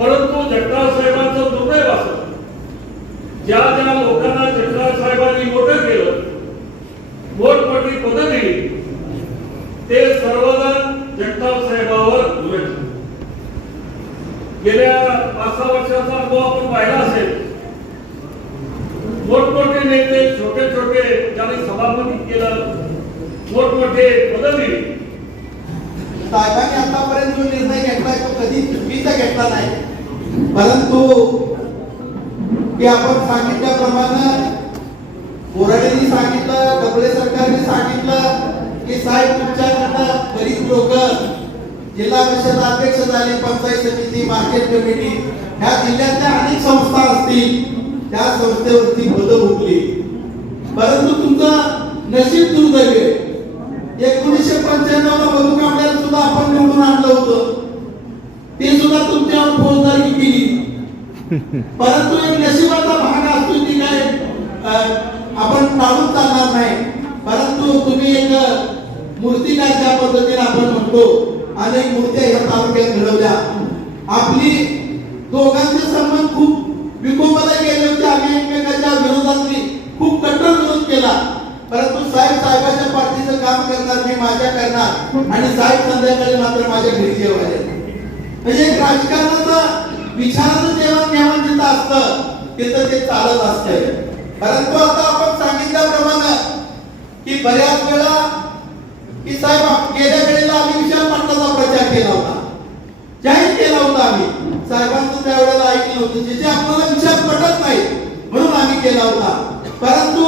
परंतु जगताप साहेबांचं दुर्दैव असं. ज्या ज्या लोकांना जगताप साहेबांनी मोठं केलं मोठमोठी पदं दिली ते सर्वजण जगताप साहेबावर दुर्लक्ष गेल्या पाच सहा वर्षाचा अनुभव आपण पाहिला असेल. मोठमोठे नेते छोटे छोटे ज्यांनी सभापती केलं मोठमोठे पद दिली. साहेबांनी आतापर्यंत जो निर्णय घेतलाय तो कधी चुकीचा घेतला नाही. परंतु की आपण सांगितल्याप्रमाणे बोराडेंनी सांगितलं डबळे सरकारने सांगितलं की साहेब तुमच्याकडनं बरीच लोक जिल्हा परिषद अध्यक्ष झाले पंचायत समिती मार्केट कमिटी ह्या जिल्ह्यातल्या अनेक संस्था असतील त्या संस्थेवरती बदल उठली परंतु तुमचं नशीब दुर्दैव आहे. एकोणीसशे पंच्याण्णव ला मधु सुद्धा आपण निवडून आणलं होतं. ते सुद्धा तुमच्यावर फौजदारी परंतु एक नशिबाचा भाग असतो की काय? आपण टाळून चालणार नाही. परंतु तुम्ही एक मूर्तिकार ज्या पद्धतीने आपण म्हणतो अनेक मूर्त्या या तालुक्यात घडवल्या. आपली दोघांचे संबंध खूप विकोपाला गेले होते. आम्ही एकमेकांच्या विरोधातली खूप कट्टर विरोध केला. परंतु साहेब साहेबांच्या पार्टीचं काम करणार मी माझ्या करणार. आणि साहेब संध्याकाळी मात्र माझ्या घरी जेवायला म्हणजे राजकारणाचा विचाराचं जेव्हा जेवण जिथं असतं तिथं ते चालत असतंय परंतु आता आपण सांगितल्याप्रमाणे की बऱ्याच वेळा की साहेब गेल्या वेळेला आम्ही विशाल पाटलाचा प्रचार केला होता. जाहीर केला होता आम्ही. साहेबांचं त्यावेळेला ऐकलं होतं. जिथे जे आपल्याला विचार पटत नाही म्हणून आम्ही केला होता. परंतु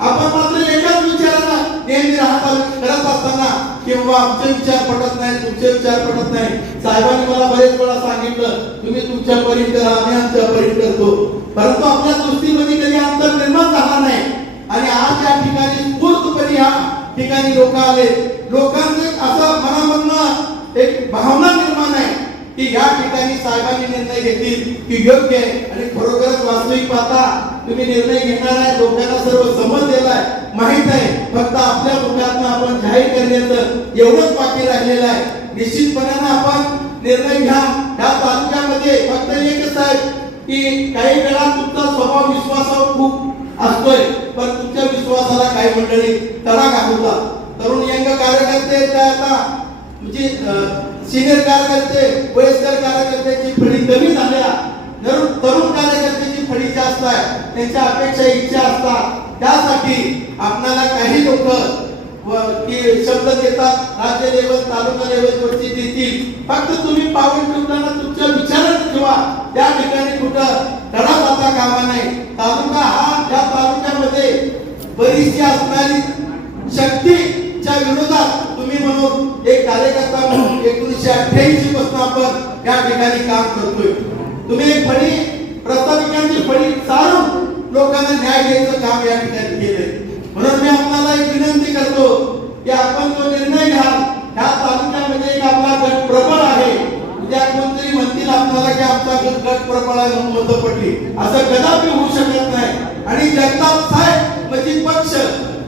आपण मात्र एकाच विचारानं नेहमी राहत करत असताना किंवा आमचे विचार पटत नाही तुमचे विचार पटत नाही. साहेबांनी मला बरेच वेळा सांगितलं तुम्ही तुमच्या परी करा आम्ही आमच्या परी करतो. परंतु आपल्या दृष्टीमध्ये कधी अंतर निर्माण झाला नाही. आणि आज या ठिकाणी स्फूर्तपणे ह्या ठिकाणी लोक आले लोकांचे असं मनामधनं एक भावना निर्माण आहे की या ठिकाणी साहेबांनी निर्णय घेतील की योग्य आहे. आणि खरोखरच वास्तविक पाहता तुम्ही निर्णय घेणार आहे लोकांना सर्व समज दिलाय माहीत आहे फक्त आपल्या मुखातनं आपण जाहीर करण्याचं एवढंच बाकी राहिलेलं आहे. निश्चितपणानं आपण निर्णय घ्या. या तालुक्यामध्ये फक्त एकच आहे की काही वेळा तुमचा स्वभाव विश्वासावर खूप असतोय पण तुमच्या विश्वासाला काही मंडळी तडा घालवतात तरुण यंग कार्यकर्ते त्या आता म्हणजे सिनियर कार्यकर्ते वयस्कर कार्यकर्त्याची फळी कमी झाल्या. तरुण तरुण कार्यकर्त्याची फळीच्या असतात त्यांच्या अपेक्षा इच्छा असतात. त्यासाठी आपल्याला काही लोक शब्द देतात राज्य लेवल तालुका लेवलवरती देतील. फक्त तुम्ही पाऊल ठेवताना तुमच्या विचारात ठेवा. त्या ठिकाणी कुठं धडा जाता कामा नाही तालुका हा त्या तालुक्यामध्ये बरीचशी असणारी शक्तीच्या विरोधात तुम्ही म्हणून एक कार्यकर्ता म्हणून एकोणीसशे अठ्ठ्याऐंशी पासून आपण या ठिकाणी काम करतोय. तुम्ही एक फणी प्रस्ताविकांची फळी चालून लोकांना न्याय द्यायचं काम या ठिकाणी केलंय. म्हणून मी आपल्याला एक विनंती करतो की आपण जो निर्णय घ्याल ह्या तालुक्यामध्ये एक आपला गट प्रबळ आहे. म्हणजे उद्या कोणतरी म्हणतील आपल्याला की आमचा गट गट प्रबळ आहे म्हणून मतं पडली. असं कदापि होऊ शकत नाही. आणि जगताप साहेब म्हणजे पक्ष.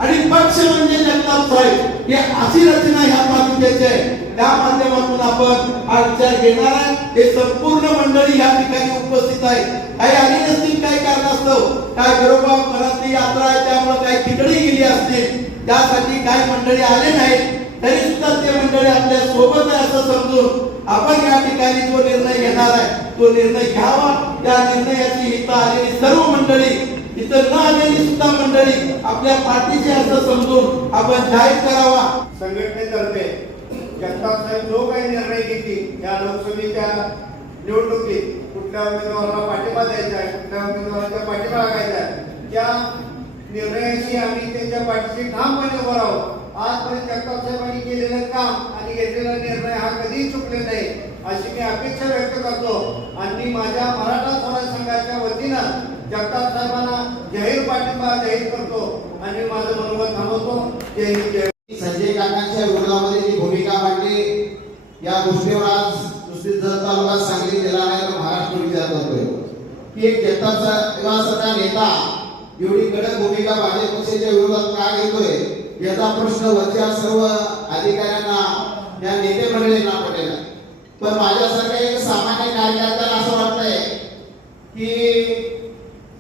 आणि पक्ष म्हणजे जगताप साहेब. ही अशी रचना ह्या तालुक्याची आहे. त्या माध्यमातून आपण हा विचार घेणार आहे. हे संपूर्ण मंडळी या ठिकाणी उपस्थित आहे. काही आली नसतील काही कारणास्तव काय बरोबर मनातली यात्रा आहे त्यामुळे काही तिकडे गेली असतील. त्यासाठी काही मंडळी आले नाहीत. तरी सुद्धा ते मंडळी आपल्यासोबत आहे असं समजून आपण या ठिकाणी जो निर्णय घेणार आहे तो निर्णय घ्यावा. त्या निर्णयाची हित आलेली सर्व मंडळी इथं न आलेली सुद्धा मंडळी आपल्या पाठीची असं समजून आपण जाहीर करावा. संघटने जगताप साहेब जो काही निर्णय घेतील या लोकसभेच्या निवडणुकीत कुठल्या उमेदवाराला पाठिंबा द्यायचा आहे कुठल्या उमेदवाराच्या पाठिंबा लागायचा आहे त्या निर्णयाशी आम्ही त्यांच्या पाठीशी ठामपणे उभं आहोत आजपर्यंत जगताप साहेबांनी केलेलं काम आणि घेतलेला निर्णय हा कधीही चुकले नाही अशी मी अपेक्षा व्यक्त करतो. आणि माझ्या मराठा समाज संघाच्या वतीनं जगताप साहेबांना जाहीर पाठिंबा जाहीर करतो आणि माझं मनोबल थांबवतो. जय हिंद जय या गोष्टीवर आज नुसतीच जर तालुका सांगली जिल्हा नाही तर महाराष्ट्र विचार करतोय. की एक जगतापचा निवासाचा नेता एवढी कडक भूमिका भाजप पक्षाच्या विरोधात का घेतोय याचा प्रश्न वरच्या सर्व अधिकाऱ्यांना या नेते मंडळींना पडेल. पण माझ्यासारख्या एक सामान्य कार्यकर्त्याला असं वाटतंय की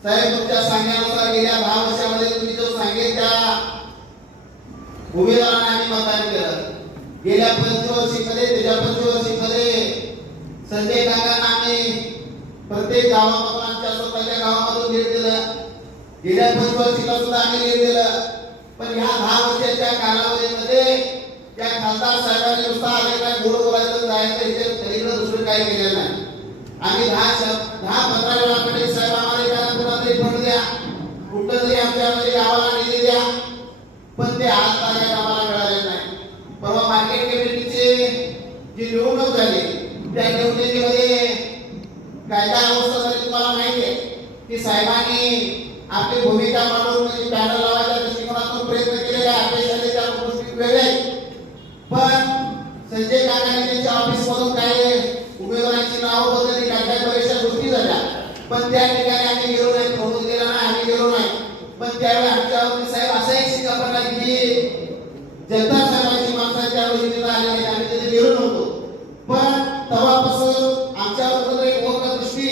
साहेब तुमच्या सांगण्यानुसार गेल्या दहा वर्षामध्ये तुम्ही जो सांगेल त्या उमेदवारांना गेल्या पंचवर्षीमध्ये त्याच्या पंचवर्षीमध्ये संजय काकांना आम्ही प्रत्येक गावामधून आमच्या स्वतःच्या गावामधून भेट दिलं गेल्या पंचवर्षीला सुद्धा आम्ही भेट दिलं पण ह्या दहा वर्षाच्या कालावधीमध्ये त्या खासदार साहेबांनी नुसता आले काय गोड बोलायचं जायचं हे दुसरं काय केलेलं नाही आम्ही दहा शब- दहा पंधरा वेळा पटेल साहेब आम्हाला एखादा कुठला तरी फंड द्या कुठं तरी आमच्यामध्ये गावाला निधी द्या पण ते आज तागायत आम्हाला मिळाले नाही परवा मार्केट कमिटीची जी निवडणूक झाली त्या निवडणुकीमध्ये काय काय अवस्था झाली तुम्हाला माहिती आहे की साहेबांनी आपली भूमिका मांडून पॅनल लावायच्या दृष्टिकोनातून प्रयत्न केले काय त्या गोष्टी पण संजय काकांनी त्यांच्या ऑफिस मधून काही उमेदवारांची नावं बदलली काय काय बऱ्याचशा गोष्टी झाल्या. पण त्या ठिकाणी आम्ही गेलो नाही प्रमोद गेला नाही आम्ही गेलो नाही. पण त्यावेळी आमच्या साहेब असा एक शिक्का पडला की जनता साहेबांची माणसं त्यावेळी तिथं आले नाही आम्ही तिथे गेलो नव्हतो. पण तेव्हापासून आमच्या कुठेतरी एक वक्र दृष्टी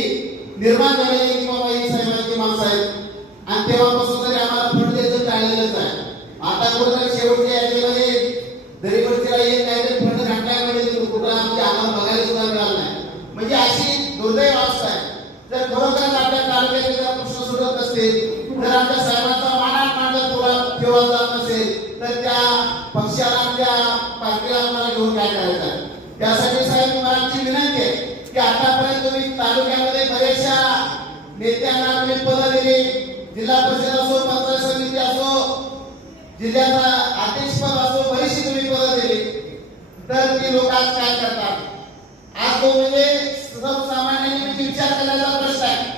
निर्माण झालेली की बाबा ही साहेबांची माणसं आहेत आणि तेव्हापासून तरी आम्हाला फंड द्यायचं टाळलेलंच आहे आता कुठेतरी शेवटच्या याच्यामध्ये दरीवरतीला एक काहीतरी फंड घातलाय म्हणजे कुठं आमच्या आम्हाला बघायला सुद्धा मिळालं नाही म्हणजे अशी दुर्दैव अवस्था आहे जर खरोखरच आपल्या तालुक्याचे जर प्रश्न नसेल नसतील सर्वांचा मानात मांडत थोडा ठेवला जात नसेल तर त्या पक्षाला त्या पार्टीला आम्हाला घेऊन काय करायचं? त्यासाठी साहेब तुम्हाला आमची विनंती आहे की आतापर्यंत तुम्ही तालुक्यामध्ये बरेचशा नेत्यांना तुम्ही पदं दिली. जिल्हा परिषद असो पंचायत समिती असो जिल्ह्याचा आदेश पद असो बरीचशी तुम्ही पदं दिली. तर ती लोक आज काय करतात? आज तो म्हणजे सर्वसामान्यांनी विचार करण्याचा प्रश्न आहे.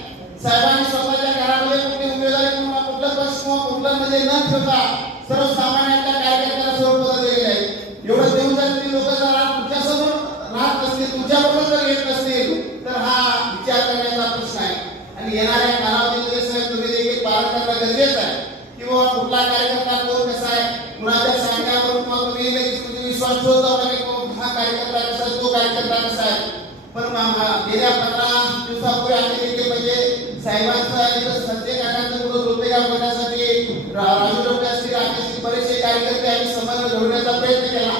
साहेबांनी स्वतःच्या घरामध्ये कुठलं न ठेवता सर्वसामान्यांच्या कार्यकर्त्याला सर्व पदं आहे. एवढं देऊन जर ती लोक जर आज तुमच्यासमोर राहत असतील तुमच्याबरोबर जर येत नसतील तर हा विचार करण्याचा प्रश्न आहे. आणि येणाऱ्या कालावधीमध्ये साहेब तुम्ही देखील पालन करणं गरजेचं आहे. किंवा कुठला कार्यकर्ता कोण कसा आहे कुणाच्या सांगण्यावर किंवा तुम्ही लगेच विश्वास ठेवता की हा कार्यकर्ता कसा तो कार्यकर्ता कसा आहे? पण गेल्या पंधरा दिवसापूर्वी आम्ही देखील म्हणजे साहेबांचं इथं संजय काकांचं कुठं दुर्दैव करण्यासाठी रा- राजू डोके असतील आम्ही बरेचसे कार्यकर्ते आम्ही समन्वय धरण्याचा प्रयत्न केला.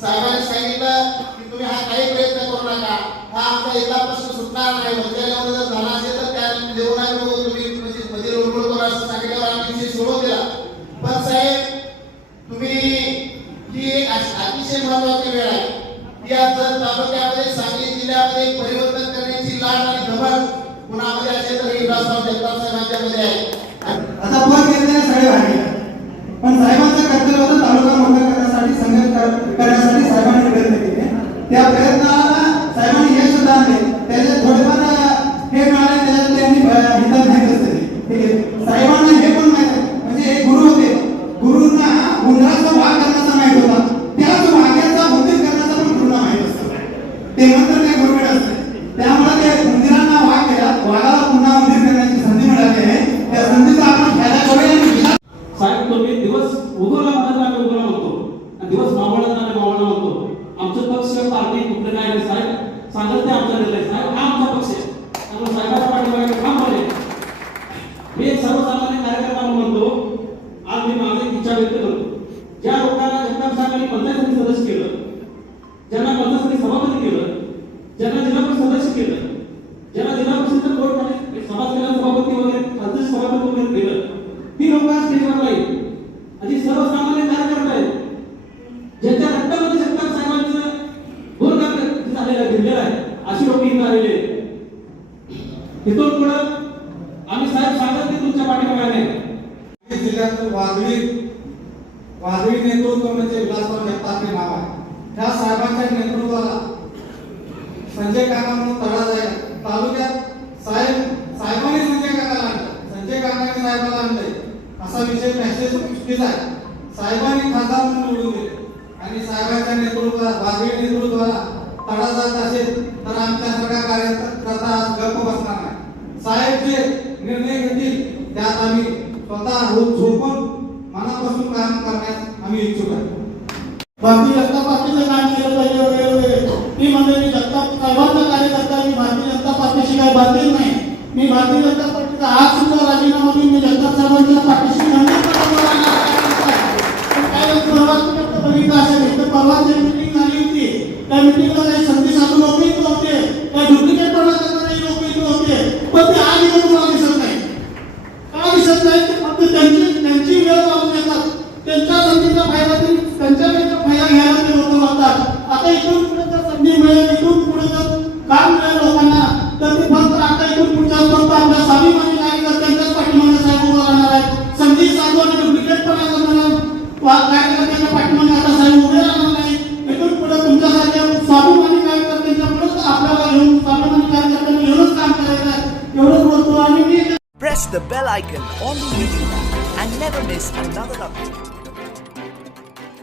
साहेबांनी सांगितलं की तुम्ही हा काही प्रयत्न करू नका. हा आमचा इथला प्रश्न सुटणार नाही. वरच्या जर झाला असेल तर त्या देऊ नाही तुम्ही म्हणजे रोडवर करा असं सांगितल्यावर आम्ही विषय सोडून दिला. पण साहेब तुम्ही ही एक अतिशय महत्वाची वेळ आहे. की आज जर तालुक्यामध्ये सांगली जिल्ह्यामध्ये परिवर्तन करण्याची लाट आणि धमक कुणामध्ये असेल तर विलासराव जगताप साहेबांच्या मध्ये आहे. आता वर निर्णय साहेब आहे करण्यासाठी साहेबांनी प्रयत्न केले. त्या प्रयत्नाला साहेबांनी यश सुद्धा आणले त्याचे थोडेफार मावळला म्हणतो संजय काना म्हणून तळा जाईल तालुक्यात साहेब साहेबांनी संजय काना आणलं. संजय कानाने साहेबाला आणले असा विषय मॅसेज चुकीचा साहेबांनी खासदार म्हणून निवडून दिले. आणि साहेबांच्या नेतृत्वात वाजवी नेतृत्वाला तडा जात असेल तर आमच्या सगळ्या कार्यकर्ता गप्प बसणार नाही साहेब जे निर्णय घेतील त्यात आम्ही स्वतः झोपून मनापासून काम करण्यास आम्ही इच्छुक आहे बाकी Kami tinggal yang satu-satu lopi itu oke. icon on the YouTube and never miss another update.